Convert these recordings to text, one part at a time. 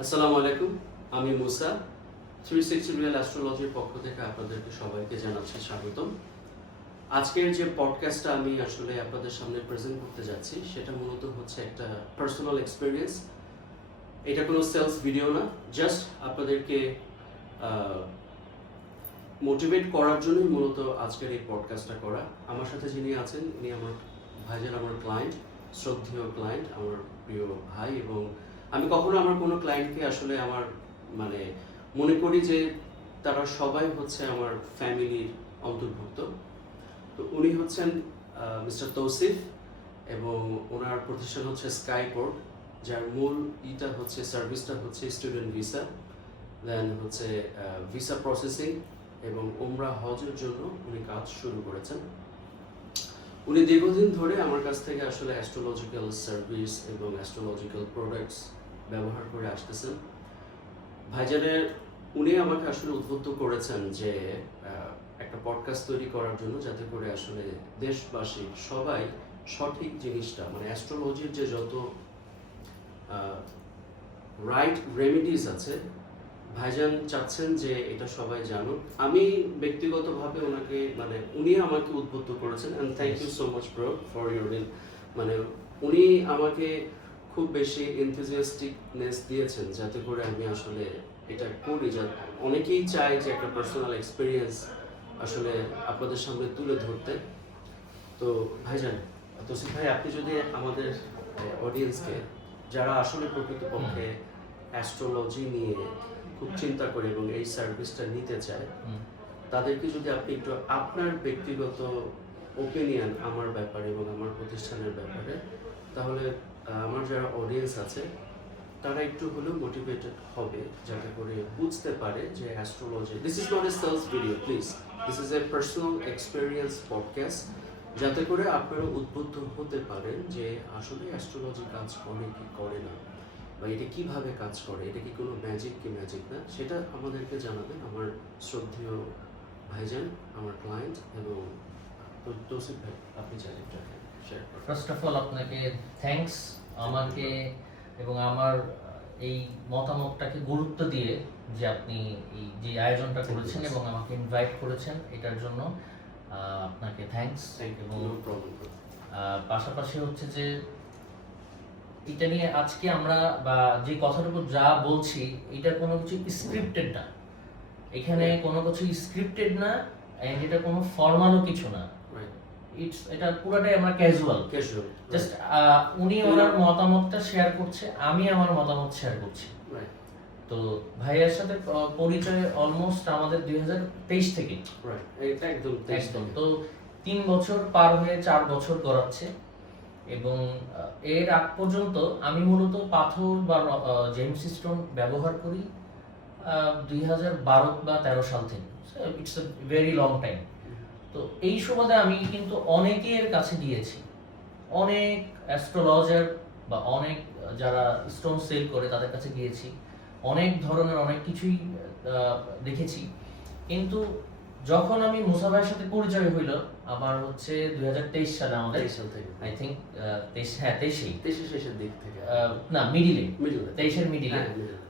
আসসালামু আলাইকুম, আমি মুসা। 360 রিয়েল অ্যাস্ট্রোলজির পক্ষ থেকে আপনাদেরকে সবাইকে জানাচ্ছি স্বাগতম। আজকের যে পডকাস্টটা আমি আসলে আপনাদের সামনে প্রেজেন্ট করতে যাচ্ছি সেটা মূলত হচ্ছে একটা পার্সোনাল এক্সপিরিয়েন্স। এটা কোনো সেলস ভিডিও না, জাস্ট আপনাদেরকে মোটিভেট করার জন্যই মূলত আজকের এই পডকাস্টটা করা। আমার সাথে যিনি আছেন ইনি আমার ভাইজান, আমার ক্লায়েন্ট, শ্রদ্ধেয় ক্লায়েন্ট, আমার প্রিয় ভাই। এবং আমি কখনো আমার কোনো ক্লায়েন্টকে আসলে আমার মনে করি যে তারা সবাই হচ্ছে আমার ফ্যামিলির অন্তর্ভুক্ত। তো উনি হচ্ছেন মিস্টার তৌসিফ এবং ওনার প্রতিষ্ঠান হচ্ছে স্কাইপোর্ট, যার মূল সার্ভিসটা হচ্ছে স্টুডেন্ট ভিসা, দেন হচ্ছে ভিসা প্রসেসিং এবং ওমরা হজের জন্য উনি কাজ শুরু করেছেন। উনি দীর্ঘদিন ধরে আমার কাছ থেকে আসলে অ্যাস্ট্রোলজিক্যাল সার্ভিস এবং অ্যাস্ট্রোলজিক্যাল প্রোডাক্টস ব্যবহার করে আসতেছেন। ভাইজানের উনি আমাকে আসলে উদ্বুদ্ধ করেছেন যে একটা পডকাস্ট তৈরি করার জন্য, যাতে করে আসলে দেশবাসী সবাই সঠিক জিনিসটা অ্যাস্ট্রোলজির যে যত রাইট রেমেডিস আছে ভাইজান চাচ্ছেন যে এটা সবাই জানুক। আমি ব্যক্তিগতভাবে ওনাকে উনি আমাকে উদ্বুদ্ধ করেছেন, and thank you so much bro for your উনি আমাকে খুব বেশি এনথুজিয়াস্টিকনেস দিয়েছেন যাতে করে আমি আসলে এটা করি। অনেকেই চায় যে একটা পার্সোনাল এক্সপিরিয়েন্স আসলে আপনাদের সামনে তুলে ধরতে। তো ভাইজান, তৌসিফ ভাই, আপনি যদি আমাদের অডিয়েন্সকে, যারা আসলে প্রকৃতপক্ষে অ্যাস্ট্রোলজি নিয়ে খুব চিন্তা করে এবং এই সার্ভিসটা নিতে চায়, তাদেরকে যদি আপনি একটু আপনার ব্যক্তিগত ওপিনিয়ন আমার ব্যাপারে এবং আমার প্রতিষ্ঠানের ব্যাপারে, তাহলে আমার যারা অডিয়েন্স আছে তারা একটু হলেও মোটিভেটেড হবে, যাতে করে বুঝতে পারে যে astrology, this is not a sales video please, this is a personal experience podcast, যাতে করে আপনারা উদ্বুদ্ধ হতে পারেন যে আসলে অ্যাস্ট্রোলজি কাজ করে কি করে না, বা এটা কিভাবে কাজ করে, এটা কি কোনো ম্যাজিক কি ম্যাজিক না, সেটা আমাদেরকে জানাবেন আমার শ্রদ্ধেয় ভাইজান, আমার ক্লায়েন্ট। এবং তৌসিফ ভাই, আপনি চাইলে এটা শেয়ার করুন। ফার্স্ট অফ অল আপনাকে থ্যাঙ্কস আমাকে এবং আমার এই মতামতটাকে গুরুত্ব দিয়ে যে আপনি এই যে আয়োজনটা করেছেন এবং আমাকে ইনভাইট করেছেন, এটার জন্য আপনাকে থ্যাঙ্কস। এবং পাশাপাশি হচ্ছে যে এটা নিয়ে আজকে আমরা বা যে কথার উপর যা বলছি, এটা কোনো কিছু স্ক্রিপ্টেড না, এখানে কোনো কিছু স্ক্রিপ্টেড না, এন্ড এটা কোনো ফর্মালও কিছু না, এটা পুরোটাই আমরা ক্যাজুয়াল জাস্ট উনি ওনার মতামতটা শেয়ার করছে, আমি আমার মতামত শেয়ার করছি। তো ভাইয়ের সাথে পরিচয় অলমোস্ট আমাদের 2023 থেকে, একদম। তো 3 বছর পার হয়ে 4 বছর গড়াচ্ছে। এবং এর আগ পর্যন্ত আমি মূলত পাথর বা জেমস স্টোন ব্যবহার করি 2012 বা 13 সাল থেকে। It's a very long time. তো এই সুবাদে আমি কিন্তু অনেকের কাছে গিয়েছি, অনেক অ্যাস্ট্রোলজার বা অনেক যারা স্টোন সেল করে তাদের কাছে গিয়েছি, অনেক ধরনের অনেক কিছুই দেখেছি। কিন্তু যখন আমি মুসা ভাইয়ের সাথে পরিচয় হইল, আমার হচ্ছে 2023 সালে, আমাদের আই থিঙ্ক 23 শেষের দিক থেকে, না মিডিলে, 23-এর মিডিলে।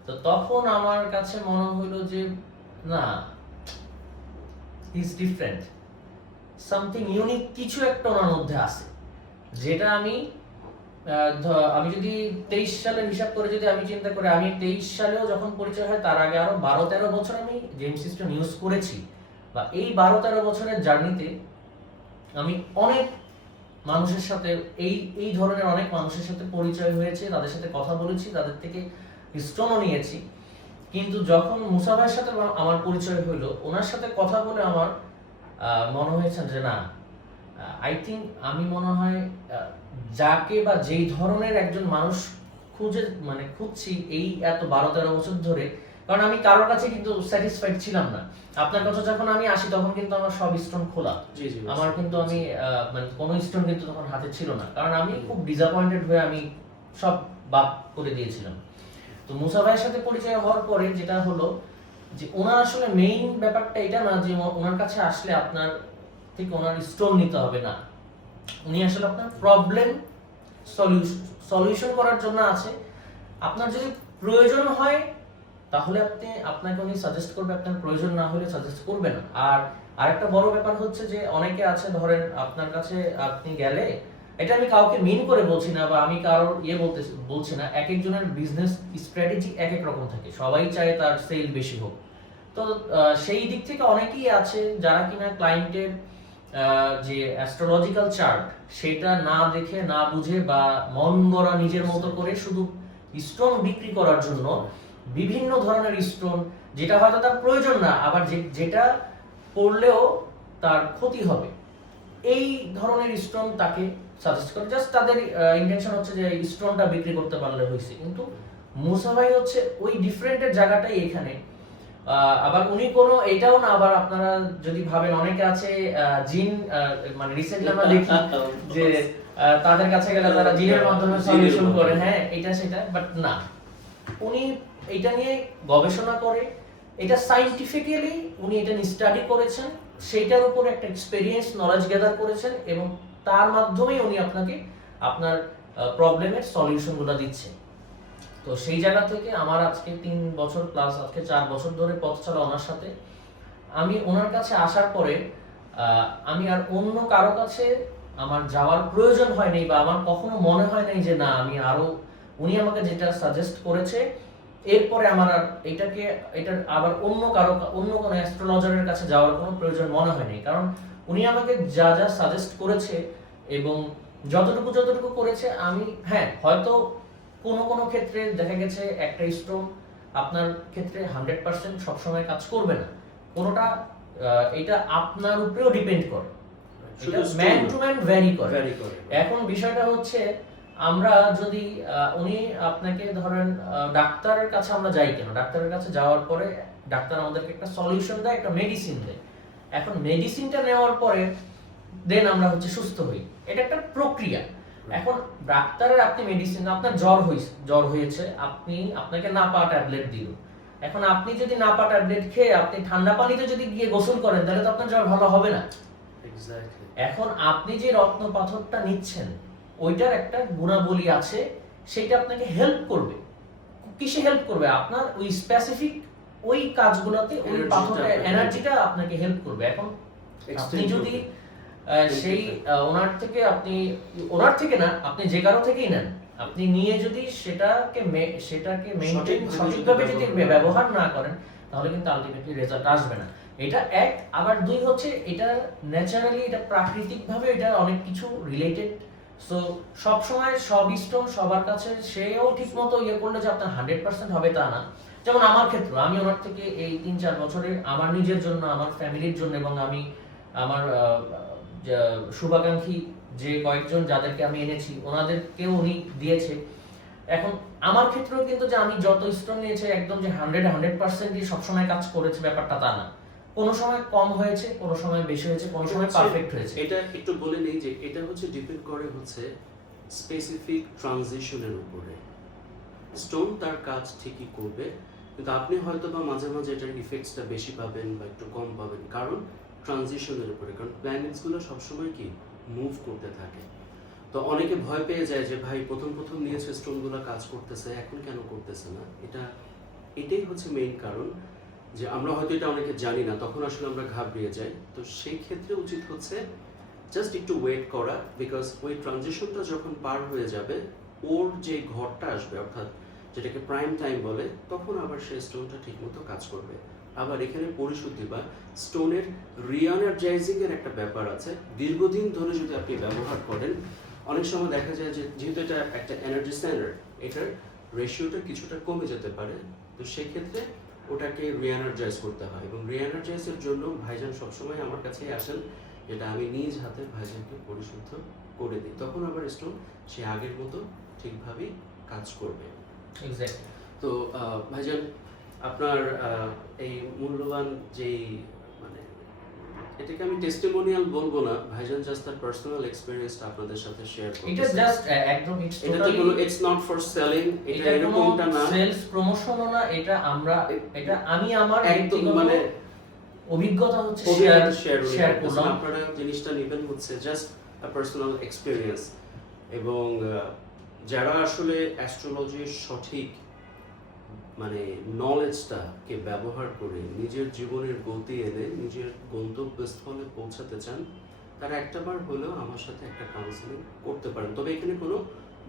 তো তখন আমার কাছে মনে হইলো যে না, he is different, something unique, কিছু একটা ওনার মধ্যে আছে, যেটা আমি যদি 23 সালের হিসাব করে যদি আমি চিন্তা করি, আমি 23 সালেও যখন পরিচয় হয় তার আগে আরো 12-13 বছর আমি জেমস স্টোন ইউজ করেছি। বা এই 12-13 বছরের জার্নিতে আমি অনেক মানুষের সাথে এই ধরনের অনেক মানুষের সাথে পরিচয় হয়েছে, তাদের সাথে কথা বলেছি, তাদের থেকে স্টোনও নিয়েছি। কিন্তু যখন মুসা ভাইয়ের সাথে আমার পরিচয় হইলো, ওনার সাথে কথা বলে আমার মনে হয়েছে যে না, আই থিঙ্ক আমি মনে হয় যাকে বা যেই ধরনের একজন মানুষ খুঁজছি এই এত 12-13 বছর ধরে, কারণ আমি কারোর কাছে কিন্তু স্যাটিসফাইড ছিলাম না। আপনার কাছে যখন আমি আসি তখন কিন্তু আমার সব স্টোন খোলা, আমার কিন্তু আমি কোনো স্টোন কিন্তু তখন হাতে ছিল না, কারণ আমি খুব ডিসঅ্যাপয়েন্টেড হয়ে আমি সব বাদ করে দিয়েছিলাম। তো মুসা ভাইয়ের সাথে পরিচয় হওয়ার পরে যেটা হলো যে ওনার আসলে মেইন ব্যাপারটা এটা না যে ওনার কাছে আসলে আপনার থেকে ওনার স্টোন নিতে হবে, না, উনি আসলে আপনার প্রবলেম সলিউশন করার জন্য আছে। আপনার যদি প্রয়োজন হয় তাহলে আপনাকে উনি সাজেস্ট করবে, আপনার প্রয়োজন না হলে সাজেস্ট করবে না। আর আরেকটা বড় ব্যাপার হচ্ছে যে অনেকে আছে, ধরেন আপনার কাছে আপনি গেলে, এটা আমি কাউকে মিন করে বলছি না বা আমি কারোর বলছি না, এক একজনের বিজনেস স্ট্র্যাটেজি এক এক রকম থাকে, সবাই চায় তার সেল বেশি হোক। তো সেই দিক থেকে অনেকেই আছে যারা কিনা ক্লায়েন্টের যে অ্যাস্ট্রোলজিক্যাল চার্ট সেটা না দেখে না বুঝে বা মন গড়া নিজের মতো করে শুধু স্টোন বিক্রি করার জন্য বিভিন্ন ধরনের স্টোন, যেটা হয়তো তার প্রয়োজন না, আবার যেটা পড়লেও তার ক্ষতি হবে, এই ধরনের স্টোন তাকে সাজেস্ট করে। জাস্ট তাদের ইন্টেনশন হচ্ছে যে স্টোনটা বিক্রি করতে পারলে হয়েছে। কিন্তু মুসা ভাই হচ্ছে ওই ডিফারেন্টের জায়গাটাই এখানে। আবার উনি কোনো এটাও না, আবার আপনারা যদি ভাবেন অনেকে আছে জিন, মানে রিসেন্টলি আমরা দেখি যে তাদের কাছে গেলে তারা জিনের মাধ্যমে সলিউশন করে, হ্যাঁ এটা সেটা, বাট না, উনি এটা নিয়ে গবেষণা করে, এটা সায়েন্টিফিক্যালি উনি এটা নিয়ে স্টাডি করেছেন, সেইটার উপর একটা এক্সপেরিয়েন্স নলেজ গ্যাদার করেছেন এবং তার মাধ্যমেই উনি আপনাকে আপনার প্রবলেমের সলিউশনগুলো দিচ্ছে। তো সেই জায়গা থেকে আমার আজকে 3 বছর প্লাস, আজকে 4 বছর ধরে পথ চলা ওনার সাথে। আমি ওনার কাছে আসার পরে আমি আর অন্য কারো কাছে আমার যাওয়ার প্রয়োজন হয়নি বা আমার কখনো মনে হয় নাই যে না আমি আরো, উনি আমাকে যেটা সাজেস্ট করেছে এরপরে আমার আর এটার আবার অন্য কোনো অ্যাস্ট্রোলজারের কাছে যাওয়ার কোনো প্রয়োজন মনে হয়নি। কারণ উনি আমাকে যা যা সাজেস্ট করেছে এবং যতটুকু করেছে, আমি হ্যাঁ হয়তো কোনো ক্ষেত্রে দেখা গেছে একটা স্টোন আপনার ক্ষেত্রে 100% সবসময় কাজ করবে না, কোনোটা এটা আপনার উপরেও ডিপেন্ড করে, এটা ম্যান টু ম্যান ভ্যারি করে। এখন বিষয়টা হচ্ছে আমরা যদি উনি আপনাকে ধরেন ডাক্তারের কাছে আমরা যাই কেন, ডাক্তারের কাছে যাওয়ার পরে ডাক্তার আমাদেরকে একটা সলিউশন দেয়, একটা মেডিসিন দেয়। এখন মেডিসিনটা নেওয়ার পরে দেন আমরা হচ্ছে সুস্থ হই, এটা একটা প্রক্রিয়া। এখন ডাক্তারের আপনি মেডিসিন, আপনার জ্বর হয়েছে, আপনাকে নাপা ট্যাবলেট দিল। এখন আপনি যদি নাপা ট্যাবলেট খেয়ে আপনি ঠান্ডা পানিতে যদি গিয়ে গোসল করেন তাহলে তো আপনার জ্বর ভালো হবে না। এখন আপনি যে রত্ন পাথরটা নিচ্ছেন ওইটার একটা গুণাবলী আছে, সেটা আপনাকে হেল্প করবে। কিসে হেল্প করবে? আপনার ওই স্পেসিফিক ওই কাজগুলোতে ওই পাথরের এনার্জিটা আপনাকে হেল্প করবে। এখন আপনি যদি সেই ওনার থেকে না, আপনি যে কারো থেকেই নেন, আপনি নিয়ে যদি সেটাকে মেইনটেইন সঠিকভাবে যদি ব্যবহার না করেন তাহলে কিন্তু আলটিমেটলি রেজাল্ট আসবে না। এটা এক। আবার দুই হচ্ছে এটা ন্যাচারালি, এটা প্রাকৃতিকভাবে এটা অনেক কিছু রিলেটেড। সো সব সময় সব স্টোন সবার কাছে সেও ঠিকমতো ইয়ে করলে যে আপনার 100% হবে তা না। যেমন আমার ক্ষেত্রে আমি ওনার থেকে এই 3-4 বছরে আমার নিজের জন্য, আমার ফ্যামিলির জন্য এবং আমি আমার শুভাকাঙ্ক্ষী যে কয়েকজন যাদেরকে আমি এনেছি ওনাদেরকেও উনি দিয়েছে। এখন আমার ক্ষেত্রেও কিন্তু যে আমি যত স্টোন নিয়েছি একদম যে 100% সবসময় কাজ করেছে ব্যাপারটা তা না। কোনো সময় কম হয়েছে, কোনো সময় বেশি হয়েছে, কোনো সময় পারফেক্ট হয়েছে। এটা একটু বলে নেই যে এটা হচ্ছে ডিপেন্ড করে হচ্ছে স্পেসিফিক ট্রানজিশনের উপরে। স্টোন তার কাজ ঠিকই করবে, কিন্তু আপনি হয়তো বা মাঝে মাঝে এটার ইফেক্টসটা বেশি পাবেন বা একটু কম পাবেন, কারণ ট্রানজিশনের উপরে। কারণ প্ল্যানেটসগুলো সবসময় কি মুভ করতে থাকে। তো অনেকে ভয় পেয়ে যায় যে ভাই প্রথম নিয়েছে স্টোনগুলো কাজ করতেছে, এখন কেন করতেছে না। এটাই হচ্ছে মেইন কারণ যে আমরা হয়তো এটা অনেকে জানি না, তখন আসলে আমরা ঘাবড়িয়ে যাই। তো সেই ক্ষেত্রে উচিত হচ্ছে জাস্ট একটু ওয়েট করা, বিকজ ওই ট্রানজিশনটা যখন পার হয়ে যাবে ওর যে ঘরটা আসবে, অর্থাৎ যেটাকে প্রাইম টাইম বলে, তখন আবার সেই স্টোনটা ঠিকমতো কাজ করবে। আবার এখানে পরিশুদ্ধি বা স্টোনের রিএনার্জাইজিং এর একটা ব্যাপার আছে। দীর্ঘদিন ধরে যদি আপনি ব্যবহার করেন, অনেক সময় দেখা যায় যে যেহেতু এটা একটা এনার্জি সেন্টার, এটার রেশিওটা কিছুটা কমে যেতে পারে। তো সেক্ষেত্রে ওটাকে রিএনার্জাইজ করতে হয়, এবং রিএনার্জাইজের জন্য ভাইজান সবসময় আমার কাছেই আসেন, যেটা আমি নিজ হাতে ভাইজানকে পরিশুদ্ধ করে দিই। তখন আবার স্টোন সে আগের মতো ঠিকভাবেই কাজ করবে। এক্স্যাক্টলি। তো ভাইজান, আপনার এই মূল্যবান যেই, মানে এটাকে আমি টেস্টিমোনিয়াল বলবো না, ভাইজান জাস্ট তার পার্সোনাল এক্সপেরিয়েন্সটা আপনাদের সাথে শেয়ার করতেছে। এটা জাস্ট একদম ইটস নট ফর সেলিং, এটা এরকমটা না, সেলস প্রমোশনও না, এটা আমি আমার একদম মানে অভিজ্ঞতা হচ্ছে শেয়ার করলাম। আপনারা জিনিসটা নেবেন হচ্ছে জাস্ট আ পার্সোনাল এক্সপেরিয়েন্স, এবং যারা আসলে অ্যাস্ট্রোলজির সঠিক মানে নলেজটাকে ব্যবহার করে নিজের জীবনের গতি এনে নিজের গন্তব্যস্থলে পৌঁছাতে চান, তারা একটাবার হলেও আমার সাথে একটা কাউন্সিলিং করতে পারেন। তবে এখানে কোনো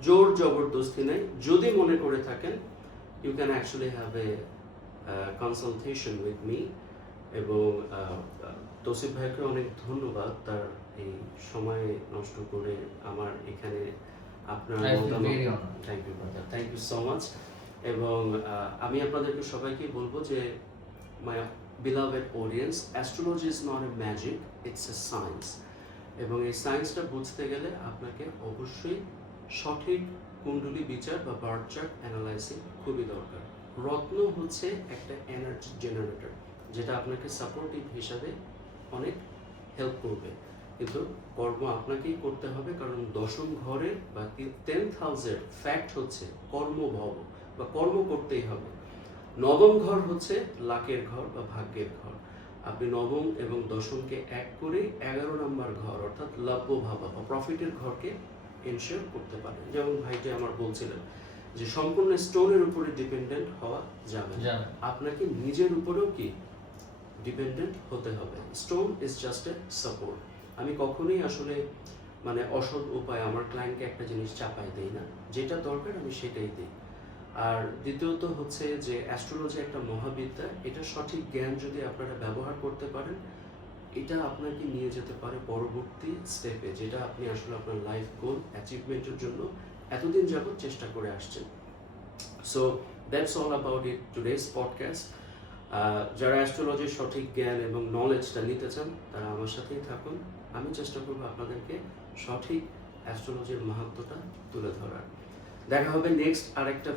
জোর জবরদস্তি নেই। যদি মনে করে থাকেন, you can actually have a consultation with me. এবং তৌসিফ ভাইকে অনেক ধন্যবাদ তার এই সময় নষ্ট করে আমার এখানে আপনার thank you brother, thank you so much. এবং আমি আপনাদেরকে সবাইকে বলবো যে মাই beloved audience, astrology is not a magic, it's a science. এবং এই সায়েন্সটা বুঝতে গেলে আপনাকে অবশ্যই সঠিক কুণ্ডলী বিচার বা বার্থ চার্ট অ্যানালাইসিস খুবই দরকার। রত্ন হচ্ছে একটা এনার্জি জেনারেটর, যেটা আপনাকে সাপোর্টিভ হিসাবে অনেক হেল্প করবে, কিন্তু কর্ম আপনাকেই করতে হবে। কারণ দশম ঘরে বা 10th হাউসের ফ্যাক্ট হচ্ছে কর্মভব বা কর্ম করতেই হবে। নবম ঘর হচ্ছে লাকের ঘর বা ভাগ্যের ঘর। আপনি নবম এবং দশমকে এক করে 11 নম্বর ঘর অর্থাৎ লাভ্য ভাবা বা প্রফিটের ঘরকে এনশিওর করতে পারেন। যেমন ভাইটি আমার বলছিলেন যে সম্পূর্ণ স্টোনের উপরে ডিপেন্ডেন্ট হওয়া যাবে না, আপনাকে নিজের উপরেও কি ডিপেন্ডেন্ট হতে হবে। Stone is just a support. আমি কখনোই আসলে মানে অসৎ উপায় আমার ক্লায়েন্টকে একটা জিনিস চাপাই দেই না, যেটা দরকার আমি সেটাই দিই। আর দ্বিতীয়ত হচ্ছে যে অ্যাস্ট্রোলজি একটা মহাবিদ্যা, এটা সঠিক জ্ঞান যদি আপনারা ব্যবহার করতে পারেন, এটা আপনাকে নিয়ে যেতে পারে পরবর্তী স্টেপে, যেটা আপনি আসলে আপনার লাইফ গোল অ্যাচিভমেন্টের জন্য এতদিন যাবত চেষ্টা করে আসছেন। So that's all about it today's podcast. যারা অ্যাস্ট্রোলজির সঠিক জ্ঞান এবং নলেজটা নিতে চান, তারা আমার সাথেই থাকুন। আমি চেষ্টা করবো আপনাদেরকে সঠিক অ্যাস্ট্রোলজির মাহাত্ম্যটা তুলে ধরার। দেখা হবে নেক্সট আরেকটা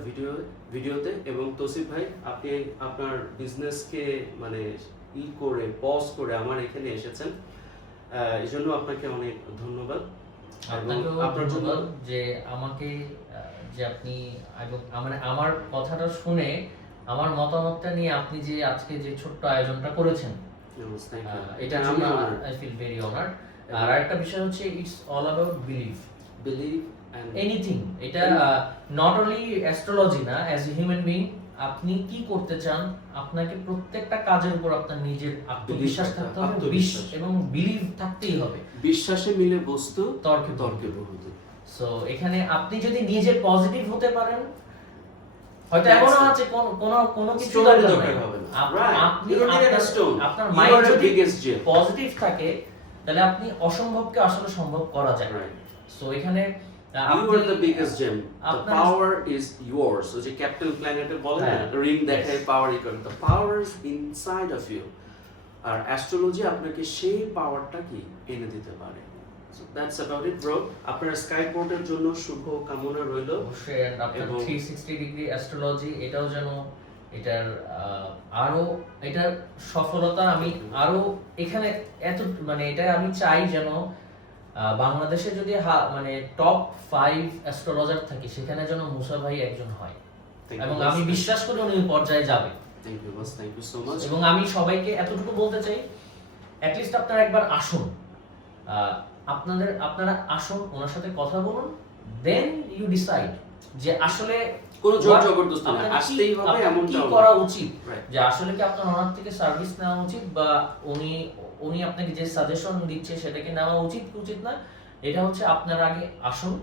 ভিডিওতে। এবং তৌসিফ ভাই, আপনি আপনার বিজনেসকে মানে করে পজ করে আমার এখানে এসেছেন, এই জন্য আপনাকে অনেক ধন্যবাদ। আপনার জন্য যে আমাকে যে আপনি মানে আমার কথাটা শুনে আমার মতামতটা নিয়ে আপনি যে আজকে যে ছোট্ট আয়োজনটা করেছেন, এটা আই ফিল ভেরি অনার্ড। আর একটা বিষয় হচ্ছে it's all about believe and anything. এটা নট অনলি অ্যাস্ট্রোলজি না, অ্যাজ এ হিউম্যান বিং আপনি কি করতে চান, আপনাকে প্রত্যেকটা কাজের উপর আপনার নিজের আত্মবিশ্বাস থাকতে হবে, এবং বিলিভ থাকতেই হবে। বিশ্বাসে মিলে বস্তু, তর্কে বহুত। সো এখানে আপনি যদি নিজে পজিটিভ হতে পারেন, হয়তো এমন আছে কোন কিছু দরকার হবে না, আপনি আপনার মাইন্ড যদি পজিটিভ থাকে, তাহলে আপনি অসম্ভবকে আসলে সম্ভব করা যায়। সো এখানে you are the biggest gem, the power is yours. So যে ক্যাপ্টেন প্ল্যানেটে বলে না, রিং দেখায় পাওয়ার ই করে, the power is inside of you. আর অ্যাস্ট্রোলজি আপনাকে সেই পাওয়ারটা কি এনে দিতে পারে। So that's about it bro. আপনার স্কাই পোর্টের জন্য শুভ কামনা রইল। অবশ্যই আপনার 360 ডিগ্রি অ্যাস্ট্রোলজি এটাও যেন এটার আরো এটার সফলতা আমি আরো এখানে এত মানে এটা আমি চাই যেন বাংলাদেশে যদি মানে টপ 5 অ্যাস্ট্রোলজার থাকে, সেখানে যেন মুসা ভাই একজন হয়, এবং আমি বিশ্বাস করি উনি পর্যায়ে যাবে। Thank you boss, thank you so much. এবং আমি সবাইকে এতটুকু বলতে চাই, অ্যাট লিস্ট আপনারা একবার আসুন, আপনারা আসুন, ওনার সাথে কথা বলুন, দেন ইউ ডিসাইড যে আসলে কোন জোর জবরদস্তি না, আসতেই হবে এমনটা কি করা উচিত, যে আসলে কি আপনার ওনার থেকে সার্ভিস নেওয়া উচিত, বা উনি আপনাকে যে সাজেশন দিচ্ছে সেটাকে নেওয়া উচিত না। এটা হচ্ছে আপনার আগে আসুন।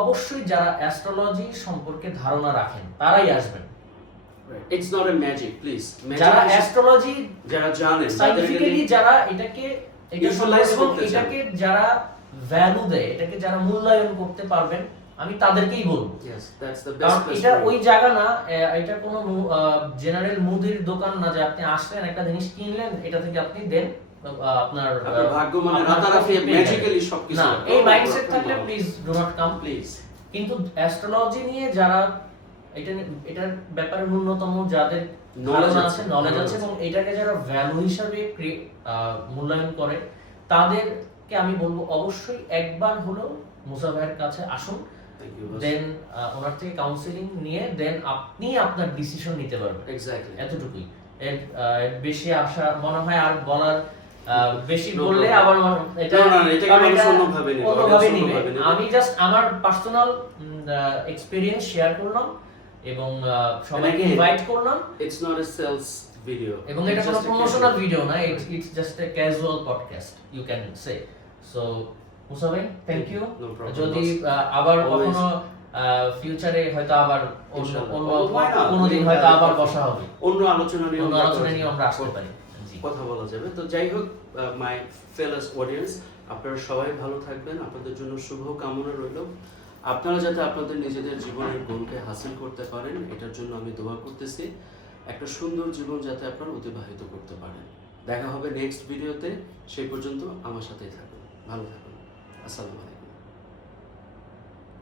অবশ্যই যারা অ্যাস্ট্রোলজি সম্পর্কে ধারণা রাখেন তারাই আসবেন। It's not a magic please. যারা অ্যাস্ট্রোলজি যারা জানেন, সায়েন্টিফিক্যালি যারা এটাকে যারা ভ্যালু দেয়, এটাকে যারা মূল্যায়ন করতে পারবেন, আমি তাদেরকেই বলবো। এটা ওই জায়গা না, এটা কোনো জেনারেল মুদির দোকান না যে আপনি আসলেন একটা জিনিস কিনলেন, এটা থেকে আপনি দেন আপনার ভাগ্য মানে রাতারাতি ম্যাজিক্যালি সবকিছু না। এই মাইন্ডসেট থাকলে please do not come please. কিন্তু অ্যাস্ট্রোলজি নিয়ে যারা এটার ব্যাপারে ন্যূনতম যাদের নলেজ আছে এবং এটাকে যারা ভ্যালু হিসাবে মূল্যায়ন করে, তাদেরকে আমি বলবো অবশ্যই একবার হলেও মুসা ভাইয়ের কাছে আসুন, দেন ওনার থেকে কাউন্সিলিং নিয়ে দেন আপনি আপনার ডিসিশন নিতে পারবেন। এক্স্যাক্টলি, এতটুকুই। এর বেশি আশা মনে হয় আর বলার বেশি No বললে problem. আবার এটা না, এটাকে কারণ মানুষ এটা অন্যভাবে নেবে, অন্যভাবে audience নিবে। অন্যভাবে নেবে। আমি জাস্ট আমার পার্সোনাল এক্সপেরিয়েন্স শেয়ার করলাম এবং সবাইকে again, ইনভাইট করলাম, It's not a sales video. এবং It's এটা কোনো just a promotional casual. Video না, it's just a casual podcast you can say. So Musa ভাই থ্যাংক ইউ। No problem, যদি boss. আবার Always. কখনো ফিউচারে হয়তো আবার অন্য ইনশাআল্লাহ। অন্য Why not? কোনোদিন হয়তো আবার বসা হবে, অন্য আলোচনা নিয়ে অন্য আমরা আলোচনা কথা নিয়ে আমরা আসতে বলবো। পারি। জি কথা বলা যাবে। তো যাই হোক, মাই ফেলাস অডিয়েন্স, আপনারা সবাই ভালো থাকবেন, আপনাদের জন্য শুভ কামনা রইল। আপনারা যাতে আপনাদের নিজেদের জীবনের গোলকে হাসিল করতে পারেন, এটার জন্য আমি দোয়া করতেছি। একটা সুন্দর জীবন যাতে আপনারা অতিবাহিত করতে পারেন। দেখা হবে নেক্সট ভিডিওতে, সেই পর্যন্ত আমার সাথেই থাকুন, ভালো থাকুন। আসসালামু আলাইকুম।